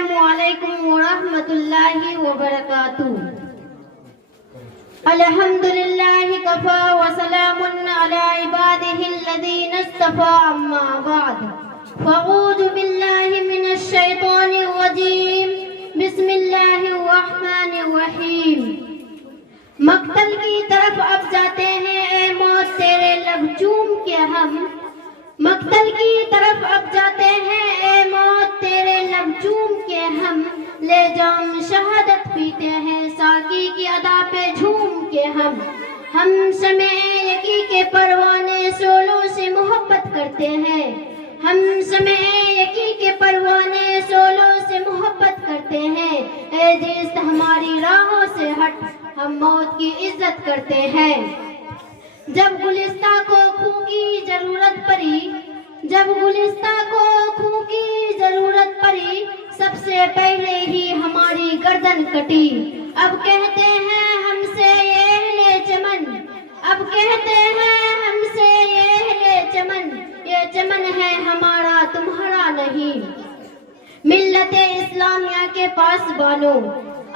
السلام علیکم ورحمۃ اللہ وبرکاتہ. الحمد للہ کفا وسلام علی عبادہ الذین اصطفى اما بعد فاعوذ باللہ من الشیطان الرجیم بسم اللہ الرحمن الرحیم. مقتل کی طرف اب جاتے ہیں اے موت تیرے لب چوم کے ہم. مقتل کی طرف اب جاتے ہیں اے موت تیرے لب چوم کے ہم. لے جام شہادت پیتے ہیں ساقی کی ادا پہ جھوم کے ہم. ہم شمع یقین کے پروانے شعلوں سے محبت کرتے ہیں. ہم شمع یقین کے پروانے شعلوں سے محبت کرتے ہیں. اے جس ہماری راہوں سے ہٹ ہم موت کی عزت کرتے ہیں. جب گلستہ کو خوں کی ضرورت پڑی جب گلستہ کو خوں کی ضرورت پڑی سب سے پہلے ہی ہماری گردن کٹی. اب کہتے ہیں ہم سے یہ اہل چمن اب کہتے ہیں ہم سے یہ اہل چمن. یہ چمن ہے ہمارا تمہارا نہیں. ملت اسلامیہ کے پاس بانو،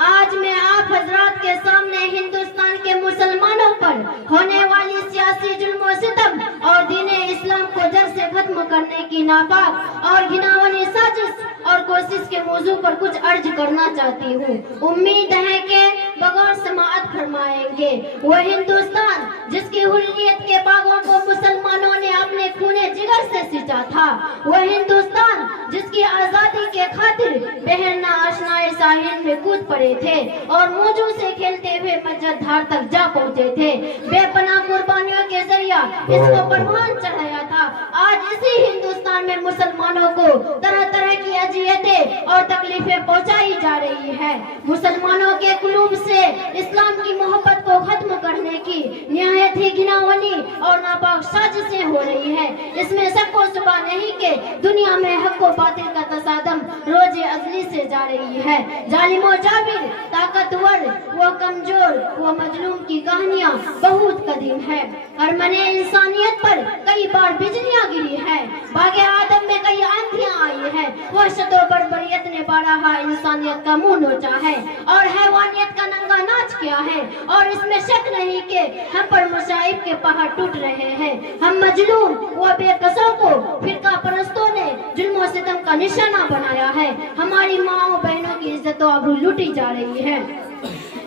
آج میں آپ حضرات کے سامنے ہندوستان کے مسلمانوں پر ہونے والی سیاسی ظلم و ستم اور دین اسلام کو جڑ سے ختم کرنے کی ناپاک اور گھناؤنی سازش اور کوشش کے موضوع پر کچھ عرض کرنا چاہتی ہوں. امید ہے کہ بغور سماعت فرمائیں گے. وہ ہندوستان جس کی حریت کے باغوں کو مسلمانوں نے اپنے خونے جگر سے سینچا تھا، وہ ہندوستان جس کی آزادی کے خاطر بہرنا آشنائے ساحل میں کود پڑے تھے اور موجوں سے کھیلتے ہوئے مجد دھار تک جا پہنچے تھے. بے پناہ قربانیوں کے ذریعہ اس کو پروان چڑھایا تھا. آج اسی ہندوستان میں مسلمانوں کو طرح طرح کی اذیتیں اور تکلیفیں پہنچائی جا رہی ہے. مسلمانوں کے قلوب سے اسلام کی محبت کو ختم کرنے کی نہایت ہی گھناؤنی اور ناپاک سازشیں ہو رہی ہیں. اس میں شک و شبہ نہیں کہ دنیا میں حق و باطل کا تصادم روز ازلی سے جا رہی ہے. ظالم و جابر، طاقتور و کمزور و مظلوم کی کہانیاں بہت قدیم ہے. ارمن انسانیت پر کئی بار بجلیاں گری ہے. باغ آدم میں کئی آندھیاں آئی ہے. وحشت و بربریت نے بارہا انسانیت کا منہ نوچا ہے اور حیوانیت کا ننگا ناچ کیا ہے. اور اس میں شک نہیں کہ ہم پر مصائب کے پہاڑ ٹوٹ رہے ہیں. ہم مظلوم و بے قصوں کو فرقہ پرستوں نے ظلم و ستم کا نشانہ بنایا ہے. ہماری ماؤں بہنوں کی عزت و آبرو لوٹی جا رہی ہے.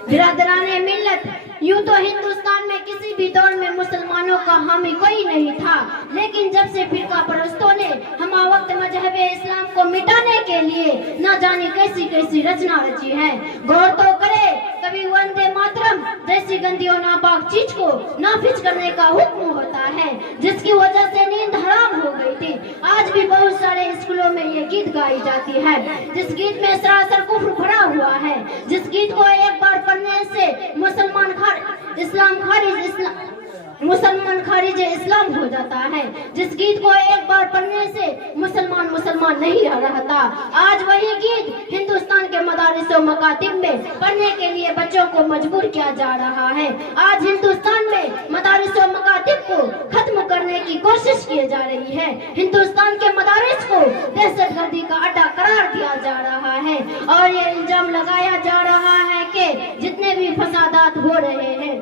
برادران ملت، یوں تو ہندوستان میں کسی بھی دور میں مسلمانوں کا حامی کوئی نہیں تھا، لیکن جب سے فرقہ پرستوں نے ہمہ وقت مذہب اسلام کو مٹانے کے لیے نہ جانے کیسی کیسی رچنا رچی ہے. غور تو کرے، کبھی وندے ماترم جیسی گندی اور ناپاک چیز کو نافذ کرنے کا حکم ہوتا ہے جس کی وجہ سے نیند حرام ہو گئی تھی. آج بھی بہت سارے اسکولوں میں یہ گیت گائی جاتی ہے جس گیت میں سراسر کفر بھرا ہوا ہے، جس گیت کو ایک بار پڑھنے سے مسلمان خارج اسلام ہو جاتا ہے، جس گیت کو ایک بار پڑھنے سے مسلمان نہیں رہتا. آج وہی گیت ہندوستان کے مدارس و مکاتب میں پڑھنے کے لیے بچوں کو مجبور کیا جا رہا ہے. آج ہندوستان میں مدارس و مکاتب کو ختم کرنے کی کوشش کی جا رہی ہے. ہندوستان کے مدارس کو دہشت گردی کا اڈا قرار دیا جا رہا ہے اور یہ الزام لگایا جا رہا ہے کہ جتنے بھی فسادات ہو رہے ہیں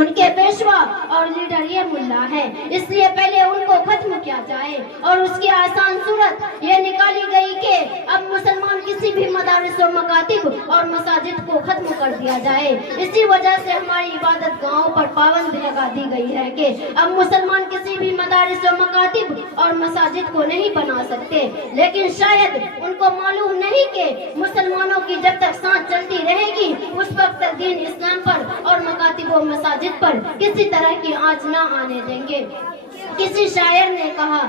ان کے پیشوا اور لیڈر یہ ملا ہے، اس لیے پہلے ان کو ختم کیا جائے. اور اس کی آسان صورت یہ نکالی گئی کہ اب مسلمان کسی بھی مدارس و مکاتب اور مساجد کو ختم کر دیا جائے. اسی وجہ سے ہماری عبادت گاہوں پر پابندی لگا دی گئی ہے کہ اب مسلمان کسی بھی مدارس و مکاتب اور مساجد کو نہیں بنا سکتے. لیکن شاید ان کو معلوم نہیں کہ مسلمانوں کی جب تک سانس چلتی رہے گی اس وقت تک دین اسلام پر اور مکاتب و مساجد پر کسی طرح کی آنچ نہ آنے دیں گے. کسی شاعر نے کہا،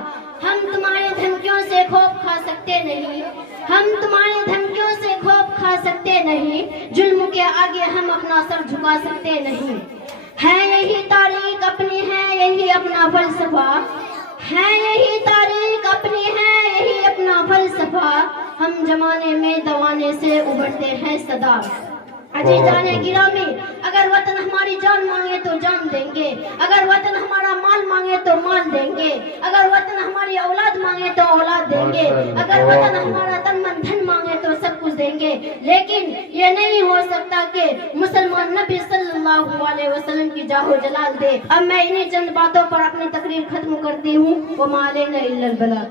ہم تمہاری دھمکیوں سے خوف کھا سکتے نہیں، ہم تمہاری دھمکیوں سے خوف کھا سکتے نہیں، ظلم کے آگے ہم اپنا سر جھکا سکتے نہیں. ہے یہی تاریخ اپنی، ہے یہی اپنا فلسفہ، ہے یہی تاریخ اپنی، ہے یہی اپنا فلسفہ. ہم زمانے میں دوانے سے ابھرتے ہیں صدا. عزیزانے گرامی، اگر وطن ہماری جان مانگے تو جان دیں گے، اگر وطن ہمارا مال مانگے تو مال دیں گے، اگر وطن ہماری اولاد مانگے تو اولاد دیں گے، اگر وطن ہمارا تن من دھن مانگے تو سب کچھ دیں گے، لیکن یہ نہیں ہو سکتا کہ مسلمان نبی صلی اللہ علیہ وسلم کی جاہ و جلال دے۔ اب میں انہی چند باتوں پر اپنی تقریر ختم کرتی ہوں۔ وما علینا الا البلاغ۔